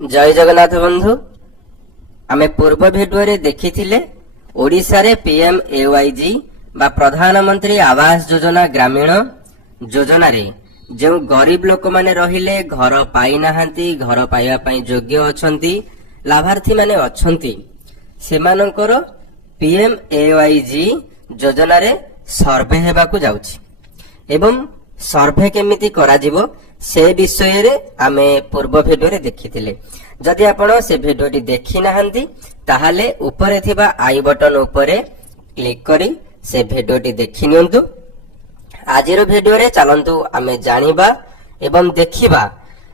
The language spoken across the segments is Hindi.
जय जगन्नाथ बंधु आमे पूर्व भिडियो रे देखिथिले ओडिसा रे पीएमएवाईजी बा प्रधानमंत्री आवास योजना ग्रामीण योजना रे जो गरीब लोक माने रहिले घर पाई नाहंती घर पाइबा पई योग्य अछंती लाभार्थी माने अछंती सेमानकर पीएमएवाईजी योजना रे सर्वे हेबा को जाउछि एवं सर्वे केमिति करा जिवो से विषय रे आमे पूर्व भिडियो रे देखिथिले जदि आपण से भिडियोटी देखि नाहंती ताहाले ऊपरे थिबा आई बटन ऊपरे क्लिक करी से भिडियोटी देखि नियंतु। आजिर भिडियो रे चलंतु आमे जानिबा एवं देखिबा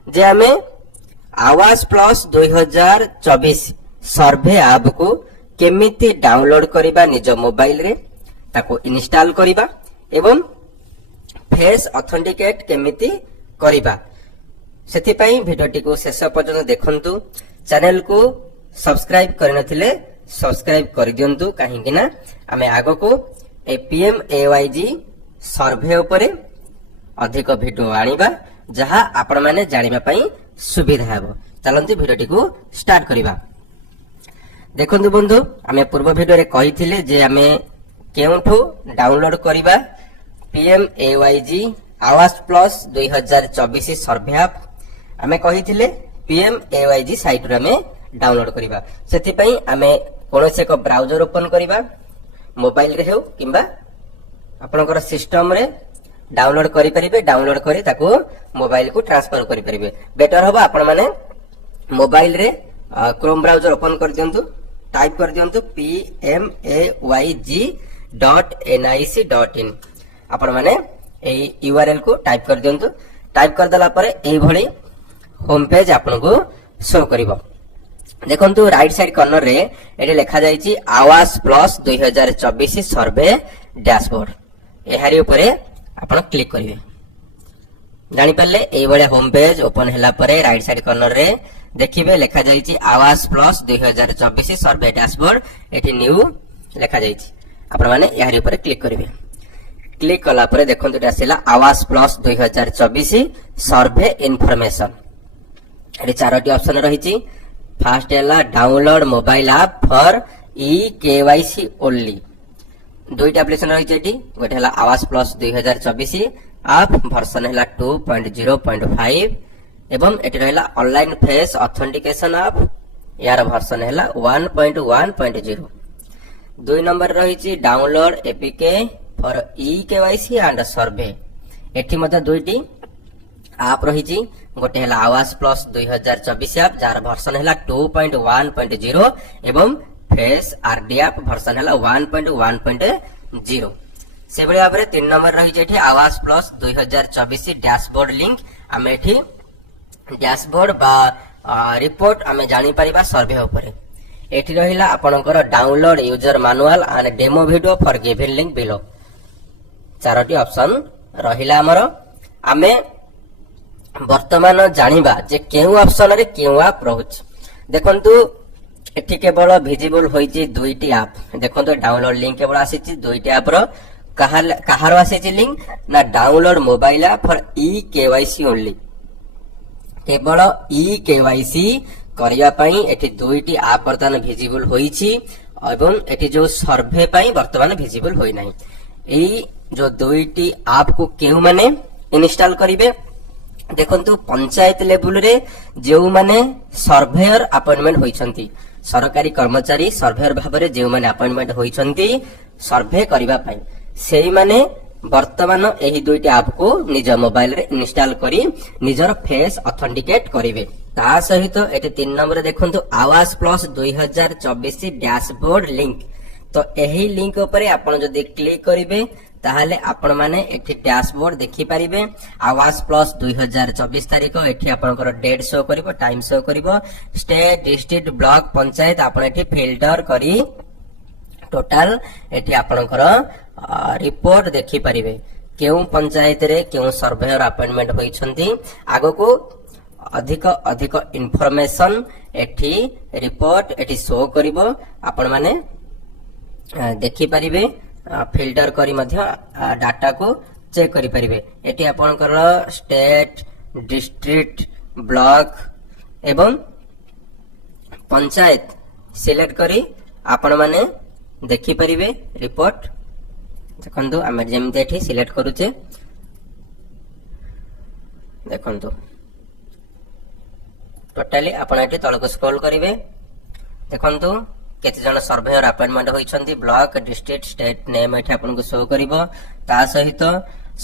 जे आमे आवास प्लस 2024 सर्वे ऐप को केमिति डाउनलोड करिबा निज मोबाइल रे ताको इंस्टॉल करिबा एवं फेस ऑथेंटिकेट केमिति करिबा सेति पई भिडियोटी को शेष पर्यंत देखंतु। चैनल को सब्सक्राइब करनथिले सब्सक्राइब कर दियंतु काहे कि ना आमे आगो को ए पीएमएवाईजी सर्वे उपरे अधिक भिडियो आनिबा जहा आपण माने जानिबा पई सुविधा हेबो। चलंतु भिडियोटी को स्टार्ट करिबा। देखंतु बंधु आमे पूर्व भिडियो रे कहिथिले जे आमे केउठो डाउनलोड करिबा पीएमएवाईजी आवास प्लस 2024 सर्वे ऐप आमे कहिथिले पीएमएवाईजी साइट रे आमे डाउनलोड करिबा सेति पई आमे कोनोसे एक ब्राउजर ओपन करिबा मोबाइल रे हेउ किबा आपनकर सिस्टम रे डाउनलोड करि परिबे डाउनलोड करी ताको मोबाइल को ट्रांसफर करि परिबे बेटर होबा आपण माने मोबाइल रे क्रोम ब्राउजर ओपन कर दियंतु टाइप कर दियंतु pmayg.nic.in आपण माने ए यूआरएल को टाइप कर दियंतु टाइप कर देला परे एई भली होम पेज आपन को शो करिवो। देखंतु राइट साइड कॉर्नर रे एटे लिखा जायछि आवास प्लस 2024 सर्वे डैशबोर्ड एहारी ऊपरे आपण क्लिक करिवे जानि परले एई भली होम पेज ओपन हैला परे राइट साइड कॉर्नर रे देखिबे लिखा जायछि आवास प्लस 2024 सर्वे डैशबोर्ड एठी न्यू लिखा जायछि आपण माने एहारी ऊपरे क्लिक करिवे क्लिक कला परे देखंतु एटा आसिला आवास प्लस 2024 सर्वे इनफॉरमेशन एटी चारोटी ऑप्शन रहिछि फर्स्ट हैला download mobile app for e KYC only दुईटा एप्लीकेशन रहिछि एटी गोटे हैला आवास प्लस 2024 ऐप वर्जन हैला 2.0.5 एवं एटी रहला ऑनलाइन फेस ऑथेंटिकेशन ऐप यार वर्जन हैला 1.1.0 दुई नंबर रहिछि download APK for e KYC and survey एठी मते दुईटी ऐप रहिछि गोटे हैला आवास प्लस 2024 ऐप जार वर्जन हैला 2.1.0 एवं फेस आरडी ऐप वर्जन हैला 1.1.0 से बळे भाबरे तीन नंबर रहिछि एठी आवास प्लस 2024 डैशबोर्ड लिंक आमे एठी डैशबोर्ड बा रिपोर्ट आमे जानि परिबा सर्वे उपरे एठी रहिला आपनकर download user manual and demo video for given link below Charoti option रहिला हमर आमे वर्तमान जानिबा जे केउ ऑप्शन रे केउ ऐप रहउछ देखंतु एठी केवल विजिबल होईची दुईटी ऐप देखंतु डाउनलोड लिंक केवल आसीची दुईटी ऐप रो कहार आसीची लिंक ना download mobile app for e KYC only केवल ई केवाईसी करिया पई एठी दुईटी ऐप वर्तमान विजिबल होईची एवं एठी जो सर्वे पई वर्तमान विजिबल होई नाही एई जो दुईटी ऐप को केउ माने इंस्टॉल करिवे देखंतु पंचायत लेवल रे जेउ माने सर्वेयर अपॉइंटमेंट होइछंती सरकारी कर्मचारी सर्वेयर भाबरे जेउ माने अपॉइंटमेंट होइछंती सर्वे करिवा पई सेही माने वर्तमान एही दुईटी ऐप को निज मोबाइल रे इंस्टॉल करी निजर फेस ऑथेंटिकेट करिवे ता सहित एते तीन नंबर देखंतु आवास प्लस 2024 डैशबोर्ड लिंक तो एही लिंक ऊपर आपण जदि क्लिक करिवे ताहले आपण माने एठी डैशबोर्ड देखि परिबे आवास प्लस 2024 तारिख एठी आपनकर डेट शो करिवो टाइम शो करिवो स्टेट डिस्ट्रिक्ट ब्लॉक पंचायत आपण एठी फिल्टर करी टोटल एठी आपनकर रिपोर्ट देखि परिबे केउ पंचायत रे केउ सर्वेयर अपॉइंटमेंट होइछंती आगो को अधिक अधिक इंफॉर्मेशन एठी रिपोर्ट एठी शो करिवो आपण माने देखि परिबे फिल्टर करी मध्य डाटा को चेक करि परिबे एटी आपनकर स्टेट डिस्ट्रिक्ट ब्लॉक एवं पंचायत सिलेक्ट करी आपण माने देखि परिबे रिपोर्ट देखंतु आमे जेमते एठी सिलेक्ट करूचे देखंतु टोटली आपण एठी तळको स्क्रॉल करिवे देखंतु केते जन सर्वेयर अपॉइंटमेंट होइछंती ब्लॉक डिस्ट्रिक्ट स्टेट नेम एठी आपन को शो करिवो ता सहित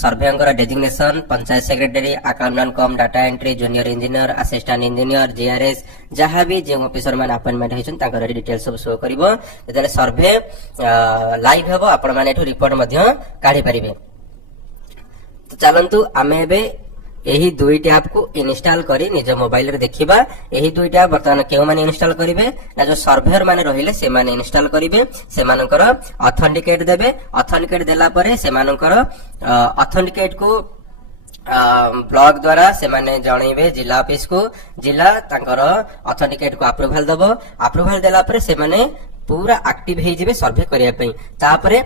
surveyor designation panchayat secretary accountant cum data entry junior engineer assistant engineer GRS जहां भी जे ऑफिसर मान अपॉइंटमेंट होइछन ताकर डिटेल्स सब शो करिवो जेतले सर्वे लाइव हेबो आपण माने एठु रिपोर्ट मध्य काढी परिबे। तो चलंतु आमे एबे एही दुईटी ऐप को इंस्टॉल करी निज मोबाइल रे देखिबा। एही दुईटी ऐप वर्तमान केउ माने इंस्टॉल करिवे ना जो सर्वेयर माने रहिले से माने इंस्टॉल करिवे से मानकर ऑथेंटिकेट देबे ऑथेंटिकेट देला परे से मानकर ऑथेंटिकेट को ब्लॉक द्वारा से माने जणैबे जिला ऑफिस को जिला तांकर ऑथेंटिकेट को अप्रूवल दबो अप्रूवल देला परे से माने पूरा एक्टिव हे जिवे सर्वे करिया पई तापरे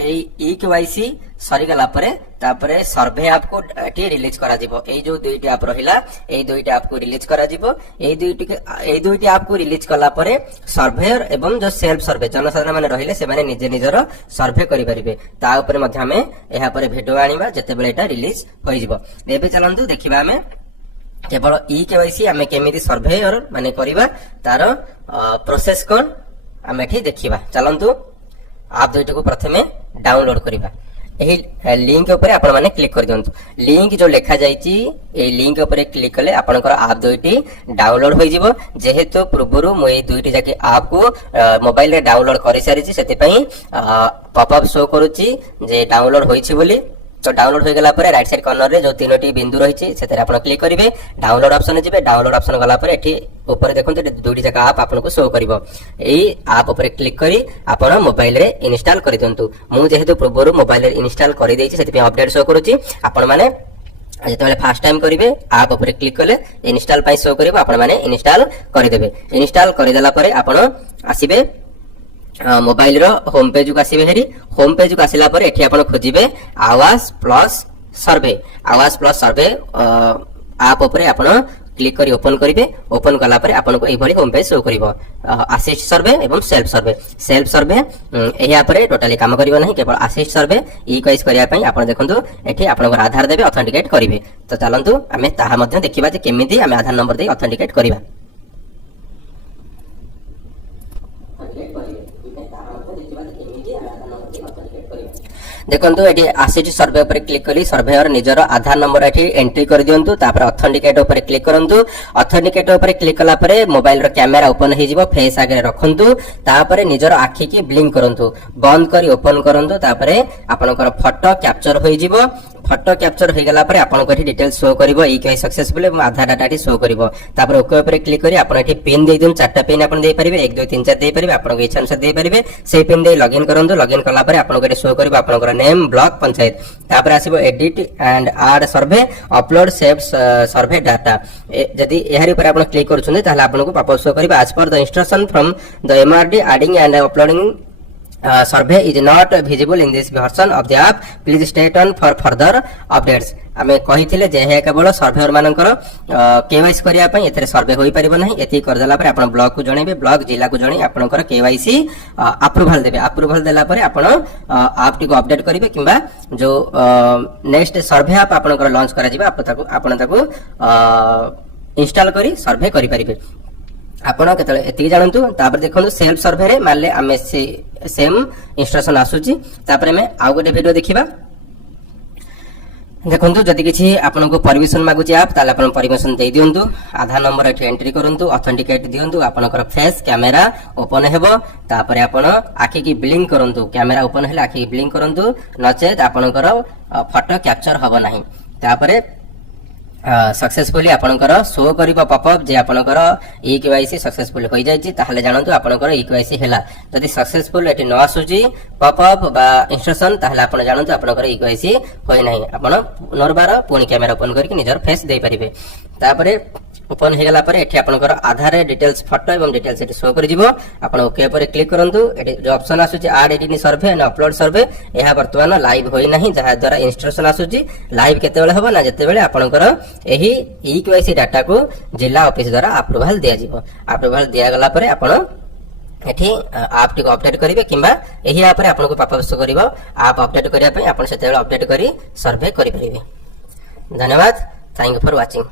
ई केवाईसी सरी गला परे तापरे सर्वे ऐप को एठी रिलीज करा जिवो। एई जो दुईटी ऐप रहिला एई दुईटी ऐप को रिलीज करा जिवो। एई दुईटी ऐप को रिलीज कला परे सर्वेयर एवं जो सेल्फ सर्वे जनसाधारण माने रहिले से माने निजे निजर सर्वे करि परिबे ता ऊपर मध्ये हमें एहा परे वीडियो आनिबा जते बेले एटा रिलीज होई जिवो। एबे चलंतु देखिबा हमें केवल ई केवाईसी हमें केमिति सर्वेयर माने करिबा तार प्रोसेस कोन हमें एठी देखिबा। चलंतु आप दुईटी को प्रथमे डाउनलोड करिबा। एही लिंक ऊपर आपण माने क्लिक कर दियंतु लिंक जो लेखा जाईची ए लिंक ऊपर क्लिक कले आपनकर आप दुईटी डाउनलोड होई जिवो। जेहेतु पूर्वरु मो ए दुईटी जाके आप को मोबाइल रे डाउनलोड करि सारिची सेति पई पॉपअप शो करूची जे डाउनलोड होईची बोली। तो डाउनलोड हो गला परे राइट साइड कॉर्नर रे जो तीनोटी बिंदु रहिची सेतरे आपण क्लिक करिवे डाउनलोड ऑप्शन जिवे डाउनलोड ऑप्शन गला परे एठी ऊपर देखंतु दुईटी जका आप आपन को शो करबो। एई आप ऊपर क्लिक करी आपण मोबाइल रे इंस्टॉल करि दंतु। मु जेहेतु पूर्वरु मोबाइल रे इंस्टॉल करि देछि सेति पे अपडेट शो करूची आपण माने जेतेबेले फर्स्ट टाइम करिवे आप ऊपर क्लिक कले इंस्टॉल पई शो करबो आपण माने इंस्टॉल करि देबे। इंस्टॉल करि देला परे आपण आसीबे मोबाइल रो होम पेज को आसीबे हेरी होम पेज को आसिला पर एठी आपण खोजिबे आवास प्लस सर्वे आप ऊपर आपण क्लिक करी ओपन करिवे ओपन कला पर आपण को एई भली होम पेज शो करिवो असिस्ट सर्वे एवं सेल्फ सर्वे एही पर टोटली काम करिवो नहीं केवल असिस्ट सर्वे ई क्वेस करिया पई आपण देखंतु एठी आपण आधार देबे ऑथेंटिकेट करिवे। तो चलंतु हमें ताहा मध्ये देखिबा जे केमिति हमें आधार नंबर दे ऑथेंटिकेट करिवा। देखंतु एठी असिस्ट सर्वे ऊपर क्लिक करी सर्वेयर निजर आधार नंबर एठी एंट्री कर दियंतु तापर ऑथेंटिकेट ऊपर क्लिक करंतु ऑथेंटिकेट ऊपर क्लिक कला परे मोबाइल रो कैमरा ओपन हे जिवो फेस आगे रखंतु तापर निजर आखि की ब्लिंक करंतु बंद करी ओपन करंतु तापर आपनकर फोटो कैप्चर होई जिवो। फोटो कैप्चर हो गला परे आपन को एठी डिटेल्स शो करबो ई के सक्सेसफुल आधार डाटा एठी शो करबो तापर ओके ऊपर क्लिक करी आपन एठी पिन दे दियन चारटा पिन आपन दे परिबे 1 2 3 4 दे परिबे आपन को इच्छा अनुसार दे परिबे से पिन दे लॉगिन करंतु लॉगिन कला परे आपन को एठी शो करबो आपन को नेम ब्लॉक पंचायत तापर आसीबो edit and add survey upload save survey data जदी एहारी ऊपर आपन क्लिक करछुंदे ताहले आपन को पॉपअप शो करबो as per the instruction from the MRD adding and uploading survey is not visible in this version of the app please stay on for further updates। आमे कहिथिले जे हे केवल सर्वेयर मानकर केवाईसी करिया पई एथरे सर्वे होई परिबो नाही एति कर देला परे आपण ब्लॉक को जणेबे ब्लॉक जिला को जणी आपनकर केवाईसी अप्रूवल देबे अप्रूवल देला परे आपण ऐप टी को अपडेट करिवे किबा जो नेक्स्ट सर्वे ऐप आपनकर लॉन्च करा जिबा आपण ताको इंस्टॉल करी सर्वे करि परिबे। आपण केतले एति जानंतु तापर देखंतु सेल्फ सर्वे रे मानले आमे सेम इंस्ट्रक्शन आसुची तापर में आ गोटे वीडियो देखिबा। देखंतु जदि किछि आपन को परमिशन मागुची आप ताले आपन परमिशन दे दियंतु आधार नंबर एठी एंट्री करंतु ऑथेंटिकेट दियंतु आपनकर फेस कैमरा ओपन हेबो तापर आपन आखि की ब्लिंक करंतु कैमरा ओपन हेले आखि की ब्लिंक करंतु नचेत आपनकर फोटो कैप्चर हबो नाही तापर सक्सेसफुली आपनकर शो करिबा पॉपअप जे आपनकर ई केवाईसी सक्सेसफुल होई जायछि ताहले जानंतु आपनकर ई केवाईसी हेला जदि सक्सेसफुल एठी न आसुची पॉपअप बा इंस्ट्रक्शन ताहले आपन जानंतु आपनकर ई केवाईसी होई नाही आपन पुनर्बार पुनी कैमरा ओपन करके निजर फेस दे परिबे तापरे ओपन हे गला परे एठी आपनकर आधार डिटेल्स फोटो एवं डिटेल्स एठी शो कर जिवो आपण ओके पर क्लिक करंतु एठी जो ऑप्शन आसुची add editing survey and upload survey एहा वर्तमान लाइव होई नाही जहा द्वारा इंस्ट्रक्शन आसुची लाइव केते बेले हबो ना जते बेले आपनकर ଏହି ଇକେୱାଇସି ଡାଟା को जिला ऑफिस द्वारा अप्रूवाल दिया जिवो। अप्रूवाल दिया गला परे आपण एठी आप टिक अपडेट करिवे किंबा एही आप रे आपनको पापस करिवो। आप अपडेट करिया पे आपण सेते अपडेट करी सर्वे करि परिबे। धन्यवाद। Thank you for watching.